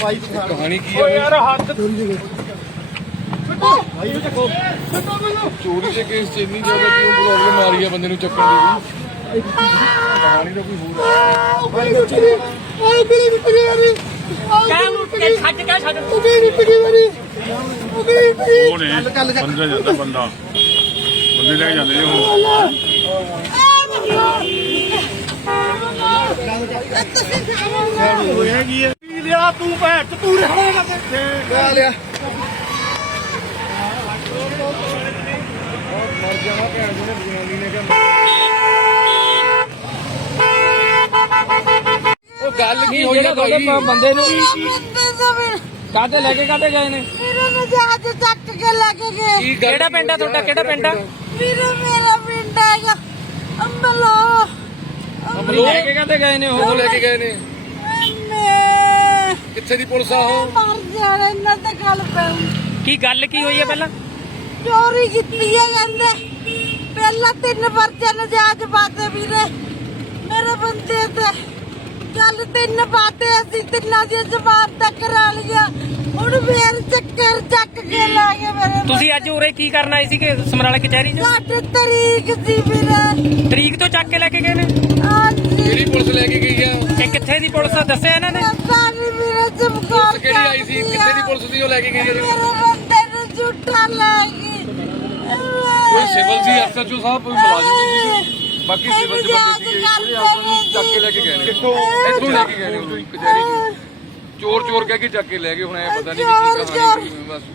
ਕਹਾਣੀ ਕੀ ਹੈ ਯਾਰ ਹੱਥ ਧੁਰ ਜੇ ਚੋਰੀ ਦੇ ਕੇਸ ਚ ਇੰਨੀ ਜ਼ਿਆਦਾ ਕਿਉਂ ਪ੍ਰੋਬਲਮ ਆ ਰਹੀ ਹੈ ਬੰਦੇ ਨੂੰ ਚੱਕਣ ਦੀ ਕਹਾਣੀ ਤਾਂ ਕੋਈ ਹੋਰ ਕਹਿੰਦਾ ਕਿ ਛੱਡ ਕੇ ਛੱਡ ਤੂੰ ਵੀ ਨਹੀਂ ਪੀਣੀ ਵਾਲੀ ਉਹ ਵੀ ਨਹੀਂ ਪੀਣੀ ਉਹ ਨਹੀਂ ਗੱਲ ਕਰ ਲੈ ਜਾਂਦਾ ਬੰਦਾ ਬੰਦੇ ਲੈ ਜਾਂਦੇ ਉਹ ਅੱਲਾਹ ਅੱਲਾਹ ਹੋਇਆ ਕੀ ਹੈ ਲਿਆ ਤੂੰ ਭੈਣ ਚ ਤੂੰ ਰਹਿਣਾ ਨਾ ਤੇ ਆ ਲਿਆ ਉਹ ਗੱਲ ਕੀ ਹੋਈ ਬੰਦੇ ਨੂੰ ਕਾਹਦੇ ਲੈ ਕੇ ਕਾਹਦੇ ਗਏ ਨੇ ਮੇਰੇ ਮੇਰਾ ਮਜਾਜ ਚੱਕ ਕੇ ਲੈ ਕੇ ਗਏ ਕਿਹੜਾ ਪਿੰਡ ਆ ਤੁਹਾਡਾ ਕਿਹੜਾ ਪਿੰਡ ਆ ਮੇਰਾ ਮੇਰਾ ਪਿੰਡ ਆ ਅੰਮਲੋ ਅੰਮਲੋ ਲੈ ਕੇ ਕਾਹਦੇ ਗਏ ਨੇ ਉਹ ਲੈ ਕੇ ਗਏ ਨੇ ਕਿੱਥੇ ਦੀ ਪੁਲਿਸ ਆ ਹੋ ਮਰ ਜਾਣਾ ਇਹਨਾਂ ਤੇ ਗੱਲ ਪੈਣੀ ਕੀ ਗੱਲ ਕੀ ਹੋਈ ਹੈ ਪਹਿਲਾਂ ਚੋਰੀ ਕੀਤੀ ਹੈ ਕਹਿੰਦੇ ਪਹਿਲਾਂ ਤਿੰਨ ਪਰਚੇ ਨਜਾਇਜ਼ ਬਾਤੇ ਵੀਰੇ ਮੇਰੇ ਬੰਦੇ ਤੇ ਚੱਲ ਤਿੰਨ ਬਾਤੇ ਅਸੀਂ ਤਿੰਨਾਂ ਦੀ ਜ਼ਬਾਨ ਤੱਕ ਰਲ ਗਿਆ ਹੁਣ ਫੇਰ ਚੱਕਰ ਚੱਕ ਕੇ ਲਾ ਗਏ ਮੇਰੇ ਤੁਸੀਂ ਅੱਜ ਉਰੇ ਕੀ ਕਰਨ ਆਏ ਕਿ ਸਮਰਾਲਾ ਕਚਹਿਰੀ ਜੋ ਲੱਟ ਤਰੀਕ ਦੀ ਵੀਰੇ ਤਰੀਕ ਤੋਂ ਚੱਕ ਕੇ ਲੈ ਕੇ ਗਏ ਨੇ ਕਿਹੜੀ ਪੁਲਿਸ ਲੈ ਕੇ ਗਈ ਆ ਇਹ ਕਿੱਥੇ ਦੀ ਪੁਲਿਸ ਆ ਦੱਸਿਆ ਇਹਨਾਂ ਨੇ ਪੁਲਿਸ ਆਈ ਸੀ ਕਿੱਥੇ ਦੀ ਪੁਲਿਸ ਸੀ ਉਹ ਲੈ ਕੇ ਗਈ ਮੇਰੇ ਬੰਦੇ ਝੂਠਾ ਲੈ ਕੋਈ ਸਿਵਲ ਸੀ ਅਫਸਰ ਜੋ ਸਾਹਿਬ ਕੋਈ ਮਲਾਜ਼ਮ ਬਾਕੀ ਸਿਵਲ ਦੇ ਬੰਦੇ ਸੀ ਚੱਕ ਕੇ ਲੈ ਕੇ ਗਏ ਕਿੱਥੋਂ ਇੱਥੋਂ ਲੈ ਕੇ ਗਏ ਨੇ ਕਚਹਿਰੀ ਚੋਰ ਚੋਰ ਕਹਿ ਕੇ ਚੱਕ ਕੇ ਲੈ ਗਏ ਹੁਣ ਐ ਪਤਾ ਨਹੀਂ ਕੀ ਕਰਾਂਗੇ ਬਸ